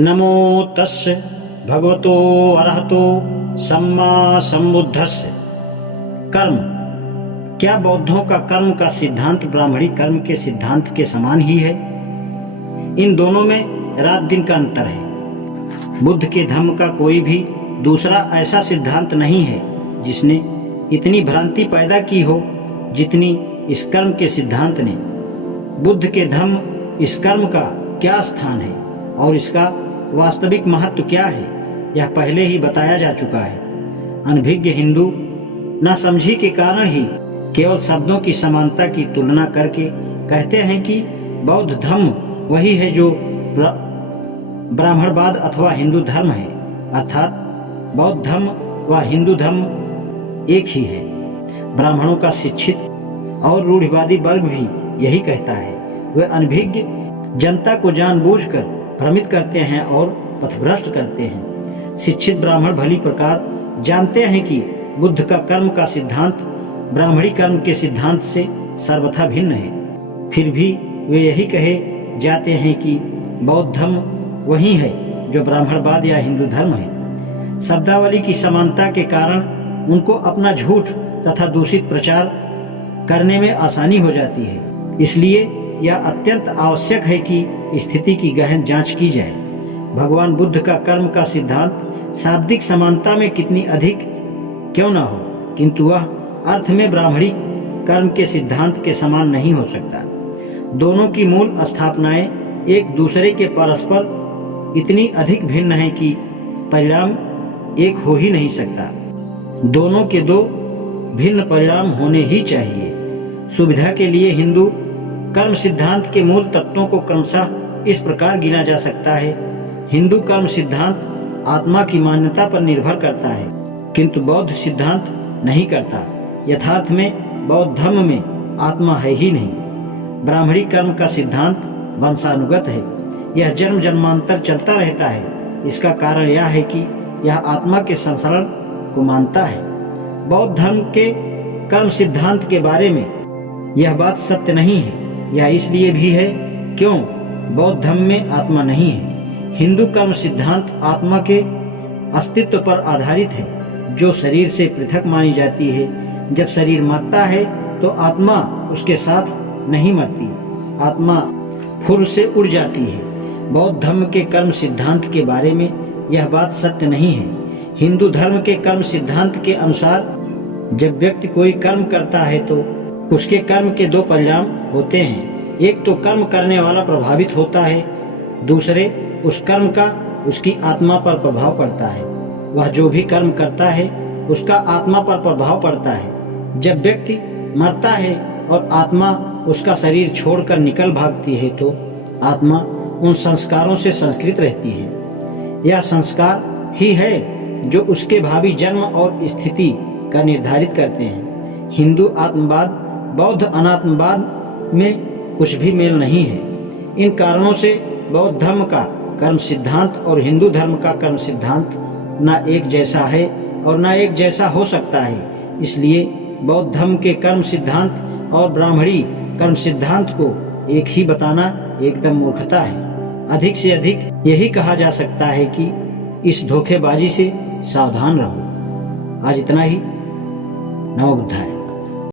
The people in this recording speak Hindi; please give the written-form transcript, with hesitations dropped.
नमो तस्य भगवतो अरहतो सम्मा सम्बुद्धस्य। कर्म। क्या बौद्धों का कर्म का सिद्धांत ब्राह्मणी कर्म के सिद्धांत के समान ही है? इन दोनों में रात दिन का अंतर है। बुद्ध के धम्म का कोई भी दूसरा ऐसा सिद्धांत नहीं है जिसने इतनी भ्रांति पैदा की हो जितनी इस कर्म के सिद्धांत ने। बुद्ध के धम्म इस कर्म का क्या स्थान है और इसका वास्तविक महत्व क्या है, यह पहले ही बताया जा चुका है। अनभिज्ञ हिंदू नासमझी के कारण ही केवल शब्दों की समानता की तुलना करके कहते हैं कि बौद्ध धर्म वही है जो ब्राह्मणवाद अथवा हिंदू धर्म है, अर्थात बौद्ध धर्म व हिंदू धर्म एक ही है। ब्राह्मणों का शिक्षित और रूढ़िवादी वर्ग भी यही कहता है। वे अनभिज्ञ जनता को जानबूझकर भ्रमित करते हैं और पथभ्रष्ट करते हैं। शिक्षित ब्राह्मण भली प्रकार जानते हैं कि बुद्ध का कर्म का सिद्धांत ब्राह्मणी कर्म के सिद्धांत से सर्वथा भिन्न है। फिर भी वे यही कहे जाते हैं कि बौद्ध धर्म वही है जो ब्राह्मणवाद या हिंदू धर्म है। शब्दावली की समानता के कारण उनको अपना झूठ तथा दूषित प्रचार करने में आसानी हो जाती है। इसलिए यह अत्यंत आवश्यक है कि स्थिति की गहन जांच की जाए। भगवान बुद्ध का कर्म का सिद्धांत शाब्दिक समानता में कितनी अधिक क्यों न हो, किंतु वह अर्थ में ब्राह्मणी कर्म के सिद्धांत के समान नहीं हो सकता। दोनों की मूल स्थापनाएं एक दूसरे के परस्पर इतनी अधिक भिन्न है कि परिणाम एक हो ही नहीं सकता। दोनों के दो भिन्न परिणाम होने ही चाहिए। सुविधा के लिए हिंदू कर्म सिद्धांत के मूल तत्वों को क्रमशः इस प्रकार गिना जा सकता है। हिंदू कर्म सिद्धांत आत्मा की मान्यता पर निर्भर करता है, किंतु बौद्ध सिद्धांत नहीं करता। यथार्थ में बौद्ध धर्म में आत्मा है ही नहीं। ब्राह्मणी कर्म का सिद्धांत वंशानुगत है। यह जन्म जन्मांतर चलता रहता है। इसका कारण यह है कि यह आत्मा के संसरण को मानता है। बौद्ध धर्म के कर्म सिद्धांत के बारे में यह बात सत्य नहीं है। यह इसलिए भी है क्यों बौद्ध धर्म में आत्मा नहीं है। हिंदू कर्म सिद्धांत आत्मा के अस्तित्व पर आधारित है, जो शरीर से पृथक मानी जाती है। जब शरीर मरता है तो आत्मा उसके साथ नहीं मरती, आत्मा फुर से उड़ जाती है। बौद्ध धर्म के कर्म सिद्धांत के बारे में यह बात सत्य नहीं है। हिंदू धर्म के कर्म सिद्धांत के अनुसार जब व्यक्ति कोई कर्म करता है तो उसके कर्म के दो परिणाम होते हैं। एक तो कर्म करने वाला प्रभावित होता है, दूसरे उस कर्म का उसकी आत्मा पर प्रभाव पड़ता है। वह जो भी कर्म करता है उसका आत्मा पर प्रभाव पड़ता है। जब व्यक्ति मरता है और आत्मा उसका शरीर छोड़कर निकल भागती है तो आत्मा उन संस्कारों से संस्कृत रहती है। यह संस्कार ही है जो उसके भावी जन्म और स्थिति का निर्धारित करते हैं। हिंदू आत्मवाद बौद्ध अनात्मवाद में कुछ भी मेल नहीं है। इन कारणों से बौद्ध धर्म का कर्म सिद्धांत और हिंदू धर्म का कर्म सिद्धांत न एक जैसा है और न एक जैसा हो सकता है। इसलिए बौद्ध धर्म के कर्म सिद्धांत और ब्राह्मणी कर्म सिद्धांत को एक ही बताना एकदम मूर्खता है। अधिक से अधिक यही कहा जा सकता है कि इस धोखेबाजी से सावधान रहो। आज इतना ही। नमो बुद्धाय।